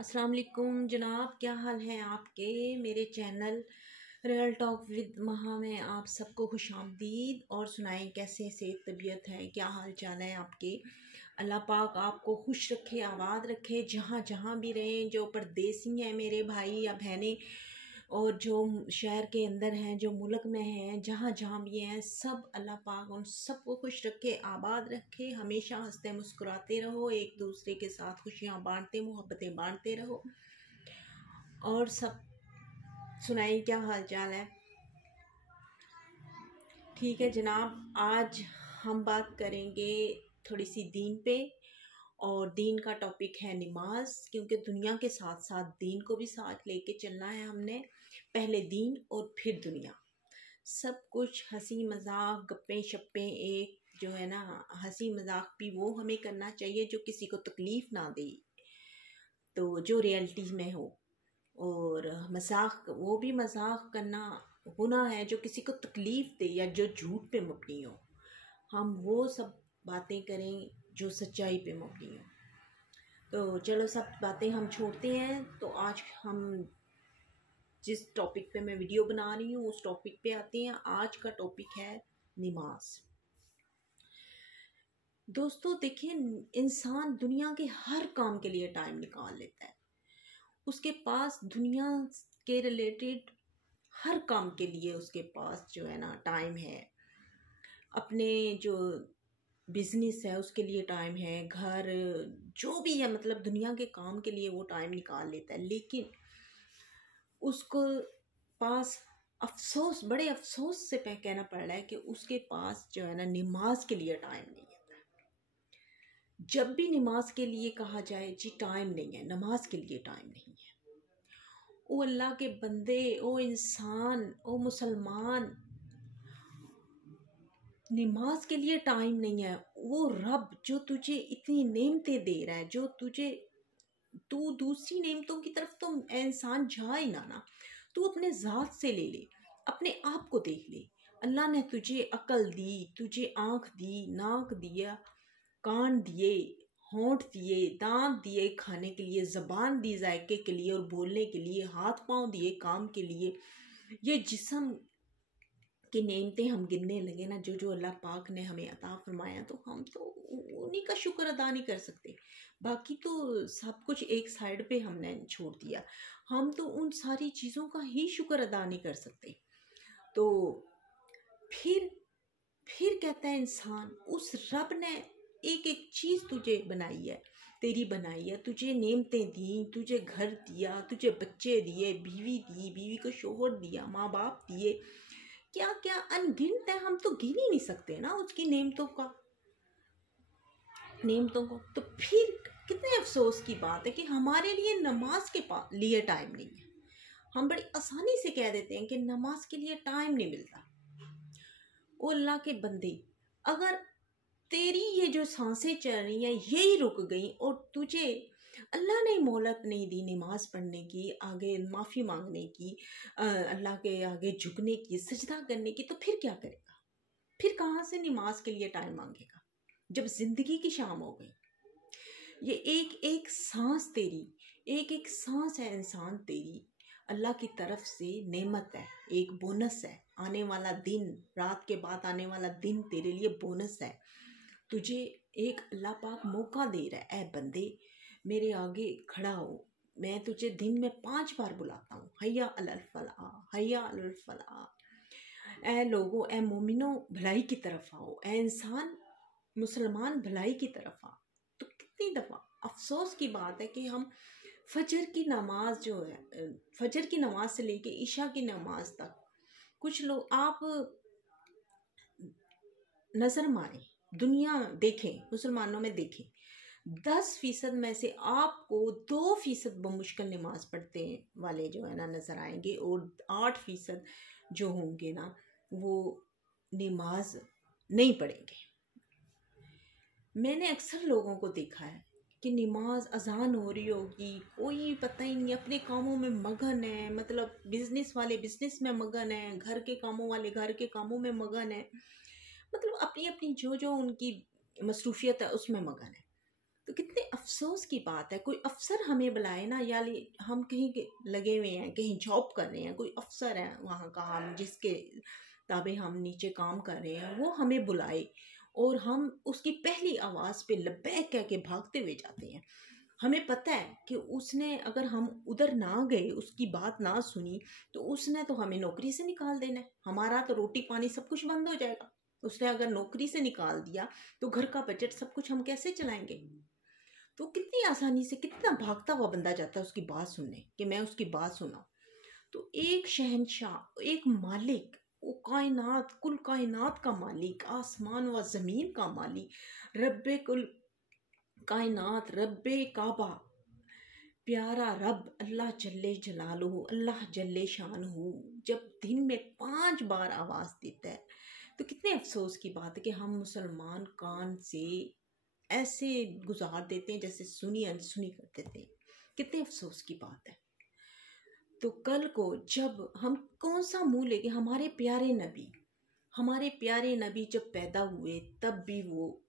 अस्सलाम वालेकुम जनाब, क्या हाल है आपके। मेरे चैनल रियल टॉक विद महा में आप सबको खुशामदीद। और सुनाएं कैसे सेहत तबीयत है, क्या हाल चाल है आपके। अल्लाह पाक आपको खुश रखे, आबाद रखे, जहाँ जहाँ भी रहें। जो परदेसी हैं मेरे भाई या बहनें और जो शहर के अंदर हैं, जो मुल्क में हैं, जहाँ जहाँ भी हैं, सब अल्लाह पाक उन सबको खुश रखे, आबाद रखे। हमेशा हंसते मुस्कुराते रहो, एक दूसरे के साथ खुशियाँ बांटते, मोहब्बतें बांटते रहो। और सब सुनाइए क्या हाल चाल है। ठीक है जनाब, आज हम बात करेंगे थोड़ी सी दीन पे। और दीन का टॉपिक है नमाज, क्योंकि दुनिया के साथ साथ दीन को भी साथ लेके चलना है हमने। पहले दीन और फिर दुनिया, सब कुछ हंसी मजाक गप्पे शप्पे, एक जो है ना हंसी मजाक भी वो हमें करना चाहिए जो किसी को तकलीफ़ ना दे, तो जो रियलिटी में हो। और मजाक, वो भी मजाक करना गुनाह है जो किसी को तकलीफ़ दे या जो झूठ पे मबनी हो। हम वो सब बातें करें जो सच्चाई पे मबनी हो। तो चलो सब बातें हम छोड़ते हैं। तो आज हम जिस टॉपिक पे मैं वीडियो बना रही हूँ उस टॉपिक पे आते हैं। आज का टॉपिक है नमाज। दोस्तों देखिए, इंसान दुनिया के हर काम के लिए टाइम निकाल लेता है। उसके पास दुनिया के रिलेटेड हर काम के लिए उसके पास जो है ना टाइम है। अपने जो बिजनेस है उसके लिए टाइम है, घर जो भी है, मतलब दुनिया के काम के लिए वो टाइम निकाल लेता है। लेकिन उसको पास अफसोस, बड़े अफसोस से कहना पड़ रहा है कि उसके पास जो है ना नमाज के लिए टाइम नहीं है। जब भी नमाज के लिए कहा जाए जी टाइम नहीं है, नमाज के लिए टाइम नहीं है। ओ अल्लाह के बंदे, ओ इंसान, ओ मुसलमान, नमाज के लिए टाइम नहीं है। वो रब जो तुझे इतनी नेमतें दे रहा है, जो तुझे, तू दूसरी नेमतों की तरफ तो इंसान जा ही ना। तू अपने ज़ात से ले ले, अपने आप को देख ले। अल्लाह ने तुझे अकल दी, तुझे आँख दी, नाक दिया, कान दिए, होंठ दिए, दांत दिए खाने के लिए, ज़बान दी जायके के लिए और बोलने के लिए, हाथ पाँव दिए काम के लिए। ये जिस्म की नेमतें हम गिनने लगे ना, जो जो अल्लाह पाक ने हमें अता फरमाया, तो हम तो उन्हीं का शुक्र अदा नहीं कर सकते। बाकी तो सब कुछ एक साइड पे हमने छोड़ दिया। हम तो उन सारी चीज़ों का ही शुक्र अदा नहीं कर सकते। तो फिर कहता है इंसान, उस रब ने एक एक चीज़ तुझे बनाई है, तेरी बनाई है, तुझे नेमतें दी, तुझे घर दिया, तुझे बच्चे दिए, बीवी दी, बीवी को शोहर दिया, माँ बाप दिए, क्या क्या अनगिनत है। हम तो गिन ही नहीं सकते ना उसकी नेमतों को। तो फिर कितने अफसोस की बात है कि हमारे लिए नमाज के लिए टाइम नहीं है। हम बड़ी आसानी से कह देते हैं कि नमाज के लिए टाइम नहीं मिलता। ओ अल्लाह के बंदे, अगर तेरी ये जो सांसें चल रही हैं यही रुक गई और तुझे अल्लाह ने मोहलत नहीं दी नमाज पढ़ने की, आगे माफ़ी मांगने की, अल्लाह के आगे झुकने की, सजदा करने की, तो फिर क्या करेगा। फिर कहाँ से नमाज के लिए टाइम मांगेगा जब ज़िंदगी की शाम हो गई। ये एक एक सांस तेरी, एक एक सांस है इंसान तेरी अल्लाह की तरफ से नेमत है, एक बोनस है। आने वाला दिन, रात के बाद आने वाला दिन तेरे लिए बोनस है। तुझे एक अल्लाह पाक मौका दे रहा है, ए बंदे मेरे आगे खड़ा हो। मैं तुझे दिन में 5 बार बुलाता हूँ, हैया अलल फलाह, हैया अलल फलाह। ए लोगो, ए मोमिनो, भलाई की तरफ आओ। ए इंसान मुसलमान, भलाई की तरफ आ। तो कितनी दफ़ा अफसोस की बात है कि हम फजर की नमाज जो है, फजर की नमाज से लेके ईशा की नमाज तक, कुछ लोग, आप नज़र मारें, दुनिया देखें, मुसलमानों में देखें, 10% में से आपको 2% बमुश्किल नमाज पढ़ते वाले जो है ना नज़र आएंगे, और 8% जो होंगे ना वो नमाज नहीं पढ़ेंगे। मैंने अक्सर लोगों को देखा है कि नमाज अजान हो रही होगी, कोई पता ही नहीं, अपने कामों में मगन है। मतलब बिजनेस वाले बिजनेस में मगन है, घर के कामों वाले घर के कामों में मगन है, मतलब अपनी अपनी जो जो उनकी मसरूफियत है उसमें मगन है। तो कितने अफसोस की बात है, कोई अफसर हमें बुलाए ना, या हम कहीं लगे हुए हैं, कहीं जॉब कर रहे हैं, कोई अफसर है वहाँ का, हम जिसके ताबे हम नीचे काम कर रहे हैं, वो हमें बुलाए और हम उसकी पहली आवाज़ पे लब्बैक कह के भागते हुए जाते हैं। हमें पता है कि उसने, अगर हम उधर ना गए, उसकी बात ना सुनी, तो उसने तो हमें नौकरी से निकाल देना है, हमारा तो रोटी पानी सब कुछ बंद हो जाएगा। उसने अगर नौकरी से निकाल दिया तो घर का बजट सब कुछ हम कैसे चलाएंगे। तो कितनी आसानी से कितना भागता हुआ बंदा जाता है उसकी बात सुनने, कि मैं उसकी बात सुना। तो एक शहंशाह, एक मालिक, वो कायनात, कुल कायनात का मालिक, आसमान व ज़मीन का मालिक, रब्बे कुल कायनात, रब्बे काबा, प्यारा रब अल्लाह जल्ले जलालुहु, अल्लाह जल्ले शानुहु, जब दिन में 5 बार आवाज़ देता है, तो कितने अफसोस की बात है कि हम मुसलमान कान से ऐसे गुजार देते हैं जैसे सुनी अनसुनी कर देते हैं। कितने अफसोस की बात है। तो कल को जब हम कौन सा मुंह लेके, हमारे प्यारे नबी जब पैदा हुए तब भी वो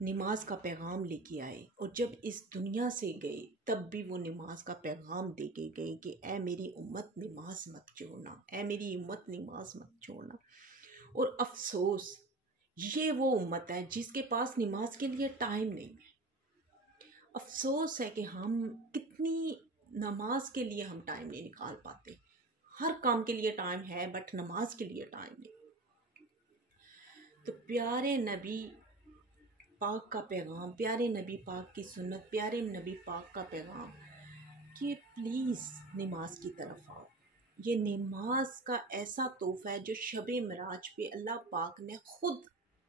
नमाज का पैगाम लेके आए, और जब इस दुनिया से गए तब भी वो नमाज का पैगाम दे के गए कि ए मेरी उम्मत नमाज मत छोड़ना, ए मेरी उम्मत नमाज मत छोड़ना। और अफसोस, ये वो उम्मत है जिसके पास नमाज के लिए टाइम नहीं है। अफसोस है कि हम कितनी नमाज के लिए हम टाइम नहीं निकाल पाते। हर काम के लिए टाइम है बट नमाज के लिए टाइम नहीं। तो प्यारे नबी पाक का पैगाम, प्यारे नबी पाक की सुन्नत, प्यारे नबी पाक का पैगाम कि प्लीज़ नमाज की तरफ आओ। ये नमाज का ऐसा तोहफ़ा है जो शब मराज पे अल्लाह पाक ने ख़ुद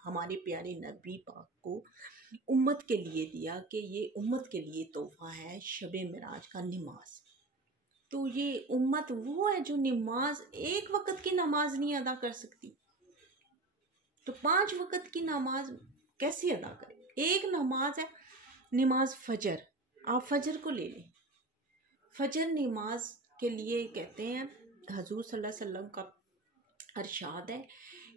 हमारे प्यारे नबी पाक को उम्मत के लिए दिया, कि ये उम्मत के लिए तोहफ़ा है शब मराज का नमाज। तो ये उम्मत वो है जो नमाज, एक वक्त की नमाज नहीं अदा कर सकती, तो 5 वक्त की नमाज कैसे अदा करें। एक नमाज है नमाज फ़जर, आप फ़जर को ले लें। फ़जर नमाज के लिए कहते हैं, हजूर सल्लल्लाहु अलैहि वसल्लम का अरशाद है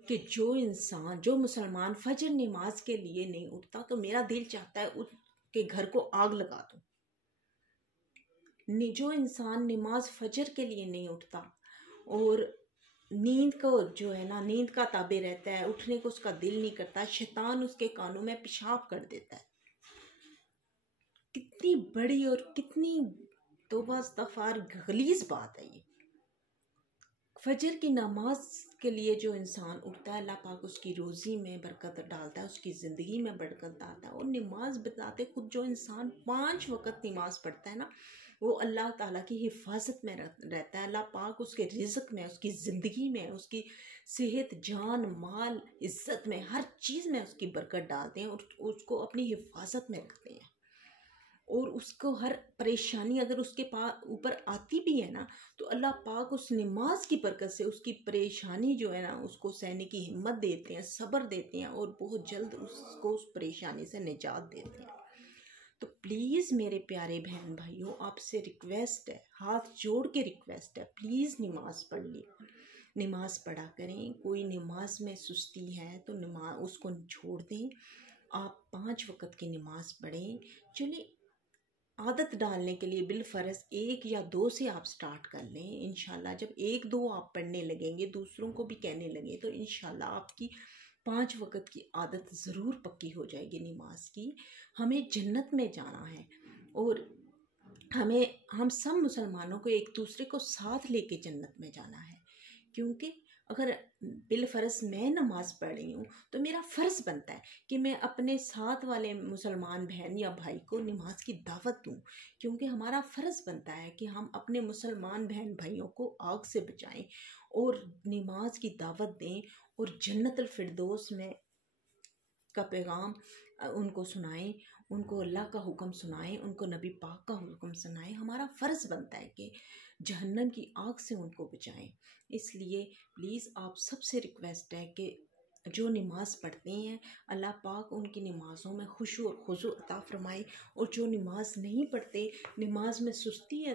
कि जो इंसान, जो मुसलमान फ़जर नमाज के लिए नहीं उठता तो मेरा दिल चाहता है उसके घर को आग लगा दूं। जो इंसान नमाज फ़जर के लिए नहीं उठता और नींद को जो है ना, नींद का ताबे रहता है, उठने को उसका दिल नहीं करता, शैतान उसके कानों में पेशाब कर देता है। कितनी बड़ी और कितनी तौबा इस्तग़फ़ार गलीज़ बात है ये। फ़जर की नमाज के लिए जो इंसान उठता है, अल्लाह पाक उसकी रोज़ी में बरकत डालता है, उसकी ज़िंदगी में बरकत डालता है। और नमाज बताते खुद, जो इंसान 5 वक़्त नमाज पढ़ता है ना, वो अल्लाह ताला की हिफाजत में रहता है। अल्लाह पाक उसके रिज़्क़ में, उसकी ज़िंदगी में, उसकी सेहत, जान माल, इज़्ज़त में, हर चीज़ में उसकी बरकत डालते हैं और उसको अपनी हिफाजत में रखते हैं। और उसको हर परेशानी अगर उसके ऊपर आती भी है ना, तो अल्लाह पाक उस नमाज की बरकत से उसकी परेशानी जो है ना, उसको सहने की हिम्मत देते हैं, सब्र देते हैं और बहुत जल्द उसको उस परेशानी से निजात देते हैं। तो प्लीज़ मेरे प्यारे बहन भाइयों, आपसे रिक्वेस्ट है, हाथ जोड़ के रिक्वेस्ट है, प्लीज़ नमाज पढ़ ली, नमाज पढ़ा करें। कोई नमाज में सुस्ती है तो नमाज उसको छोड़ दें, आप 5 वक़्त की नमाज पढ़ें। चलिए, आदत डालने के लिए बिलफ़र्ज़ 1 या 2 से आप स्टार्ट कर लें। इंशाल्लाह जब 1-2 आप पढ़ने लगेंगे, दूसरों को भी कहने लगे, तो इंशाल्लाह आपकी 5 वक़्त की आदत ज़रूर पक्की हो जाएगी नमाज की। हमें जन्नत में जाना है और हम सब मुसलमानों को एक दूसरे को साथ लेके जन्नत में जाना है। क्योंकि अगर बिलफ़र्ज़ मैं नमाज़ पढ़ रही हूँ तो मेरा फ़र्ज़ बनता है कि मैं अपने साथ वाले मुसलमान बहन या भाई को नमाज की दावत दूँ, क्योंकि हमारा फ़र्ज़ बनता है कि हम अपने मुसलमान बहन भाइयों को आग से बचाएं और नमाज की दावत दें और जन्नतुल फ़िरदौस में का पैगाम उनको सुनाएं, उनको अल्लाह का हुक्म सुनाएं, उनको नबी पाक का हुक्म सुनाएं। हमारा फ़र्ज़ बनता है कि जहन्नम की आग से उनको बचाएं। इसलिए प्लीज़ आप सबसे रिक्वेस्ट है कि जो नमाज पढ़ते हैं, अल्लाह पाक उनकी नमाज़ों में खुशू और खुज़ू अता फ़रमाए, और जो नमाज नहीं पढ़ते, नमाज में सुस्ती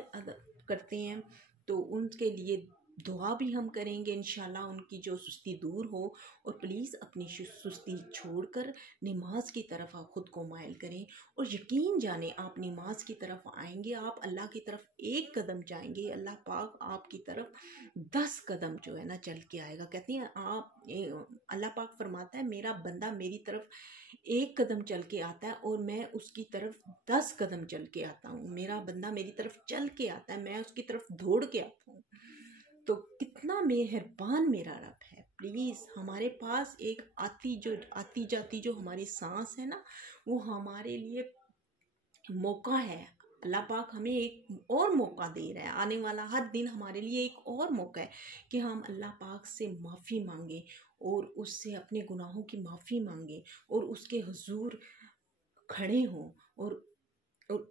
करते हैं, तो उनके लिए दुआ भी हम करेंगे इंशाल्लाह उनकी जो सुस्ती दूर हो। और प्लीज़ अपनी सुस्ती छोड़कर नमाज की तरफ आप ख़ुद को माइल करें। और यकीन जाने आप नमाज की तरफ आएंगे, आप अल्लाह की तरफ एक कदम जाएंगे, अल्लाह पाक आपकी तरफ 10 कदम जो है ना चल के आएगा। कहते हैं अल्लाह पाक फरमाता है मेरा बंदा मेरी तरफ एक कदम चल के आता है और मैं उसकी तरफ 10 कदम चल के आता हूँ। मेरा बंदा मेरी तरफ चल के आता है, मैं उसकी तरफ दौड़ के आता हूँ। तो कितना मेहरबान मेरा रब है। प्लीज़ हमारे पास एक आती जाती जो हमारी सांस है ना, वो हमारे लिए मौका है। अल्लाह पाक हमें एक और मौका दे रहा है, आने वाला हर दिन हमारे लिए एक और मौका है कि हम अल्लाह पाक से माफ़ी मांगे और उससे अपने गुनाहों की माफ़ी मांगे और उसके हुजूर खड़े हों और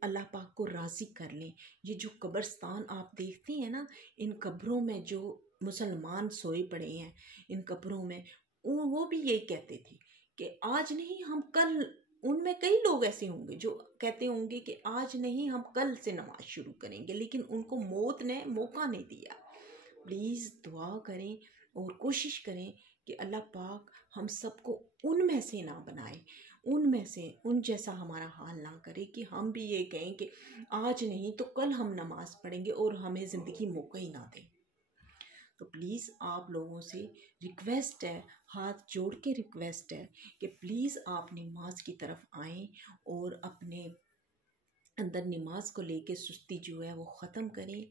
अल्लाह पाक को राज़ी कर लें। ये जो कब्रिस्तान आप देखते हैं ना, इन कब्रों में जो मुसलमान सोए पड़े हैं, इन कब्रों में वो भी यही कहते थे कि आज नहीं हम कल। उनमें कई लोग ऐसे होंगे जो कहते होंगे कि आज नहीं हम कल से नमाज शुरू करेंगे, लेकिन उनको मौत ने मौका नहीं दिया। प्लीज़ दुआ करें और कोशिश करें कि अल्लाह पाक हम सबको उनमें से ना बनाए, उनमें से उन जैसा हमारा हाल ना करे कि हम भी ये कहें कि आज नहीं तो कल हम नमाज़ पढ़ेंगे और हमें ज़िंदगी मौका ही ना दे। तो प्लीज़ आप लोगों से रिक्वेस्ट है, हाथ जोड़ के रिक्वेस्ट है कि प्लीज़ आप नमाज की तरफ आएँ और अपने अंदर नमाज को लेके सुस्ती जो है वो ख़त्म करें।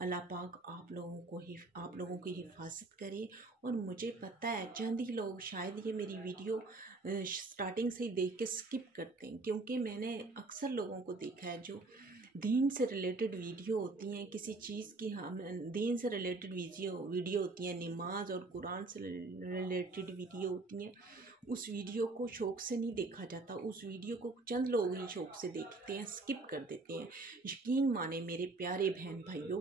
अल्लाह पाक आप लोगों की हिफाजत करे। और मुझे पता है चंद ही लोग शायद ये मेरी वीडियो स्टार्टिंग से ही देख के स्किप करते हैं, क्योंकि मैंने अक्सर लोगों को देखा है जो दीन से रिलेटेड वीडियो होती हैं, किसी चीज़ की हम दीन से रिलेटेड वीडियो होती हैं, नमाज और कुरान से रिलेटेड वीडियो होती हैं, उस वीडियो को शौक़ से नहीं देखा जाता। उस वीडियो को चंद लोग ही शौक़ से देखते हैं, स्किप कर देते हैं। यकीन माने मेरे प्यारे बहन भाइयों,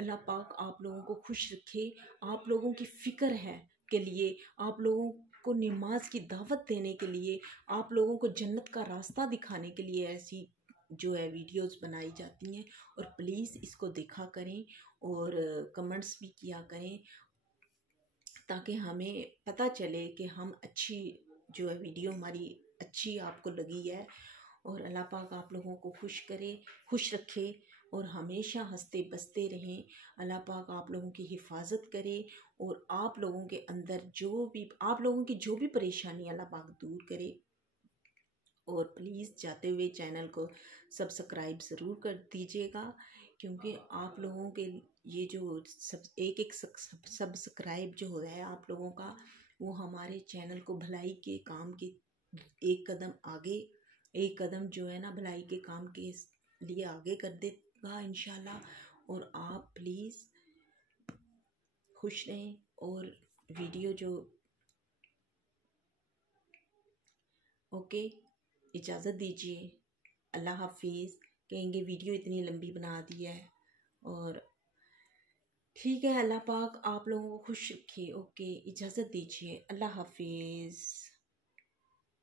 अल्लाह पाक आप लोगों को खुश रखे। आप लोगों की फ़िक्र है के लिए, आप लोगों को नमाज की दावत देने के लिए, आप लोगों को जन्नत का रास्ता दिखाने के लिए ऐसी जो है वीडियोस बनाई जाती हैं। और प्लीज़ इसको देखा करें और कमेंट्स भी किया करें, ताकि हमें पता चले कि हम अच्छी जो है वीडियो हमारी अच्छी आपको लगी है। और अल्लाह पाक आप लोगों को खुश करे, खुश रखे और हमेशा हंसते बसते रहें। अल्लाह पाक आप लोगों की हिफाजत करे और आप लोगों के अंदर आप लोगों की जो भी परेशानी अल्लाह पाक दूर करे। और प्लीज़ जाते हुए चैनल को सब्सक्राइब ज़रूर कर दीजिएगा, क्योंकि आप लोगों के ये जो एक सब्सक्राइब जो हो रहा है आप लोगों का, वो हमारे चैनल को भलाई के काम के एक कदम आगे, एक कदम जो है ना भलाई के काम के लिए आगे कर देगा इंशाल्लाह। और आप प्लीज़ खुश रहें और वीडियो जो ओके इजाज़त दीजिए। अल्लाह हाफिज़। कहेंगे वीडियो इतनी लंबी बना दी है, और ठीक है, अल्लाह पाक आप लोगों को खुश रखे। ओके इजाज़त दीजिए, अल्लाह हाफिज़।